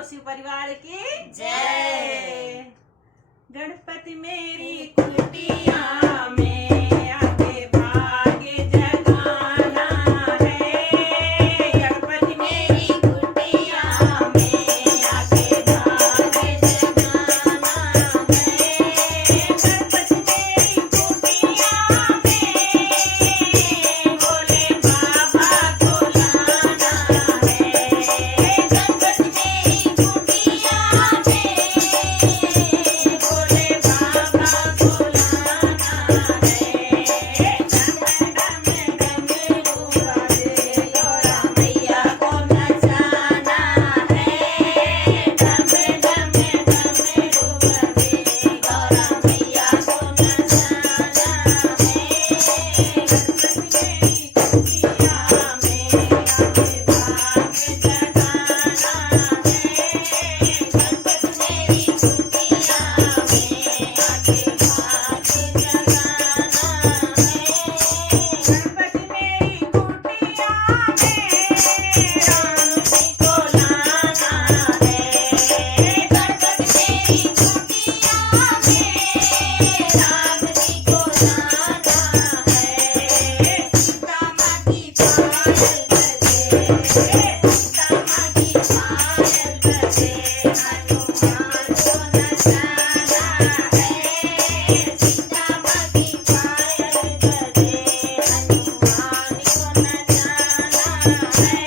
बोलो शिव परिवार की जय। गणपति मेरी कुटिया में आके भाग्य जगाना है। गणपति मेरी कुटिया में आके भाग्य जगाना है। गणपति मेरी कुटिया में भोले बाबा को लाना है। गणपति मेरी कुटिया में भोले बाबा को लाना है। डम डम डमरू बाजे गौरा मैया को नचाना है। डम डम डमरू बाजे गौरा मैया को नचाना है। गणपति मेरी कुटिया में आके भाग्य जगाना है। गणपति मेरी कुटिया में आके भाग्य जगाना है। गणपति मेरी कुटिया में राम जी को लाना है। गणपति मेरी कुटिया में राम जी को लाना है। सीता माँ की पायल बजे, सीता माँ की पायल बजे, हनुमान को नचाना है। सीता माँ की पायल बजे, हनुमान को नचाना है।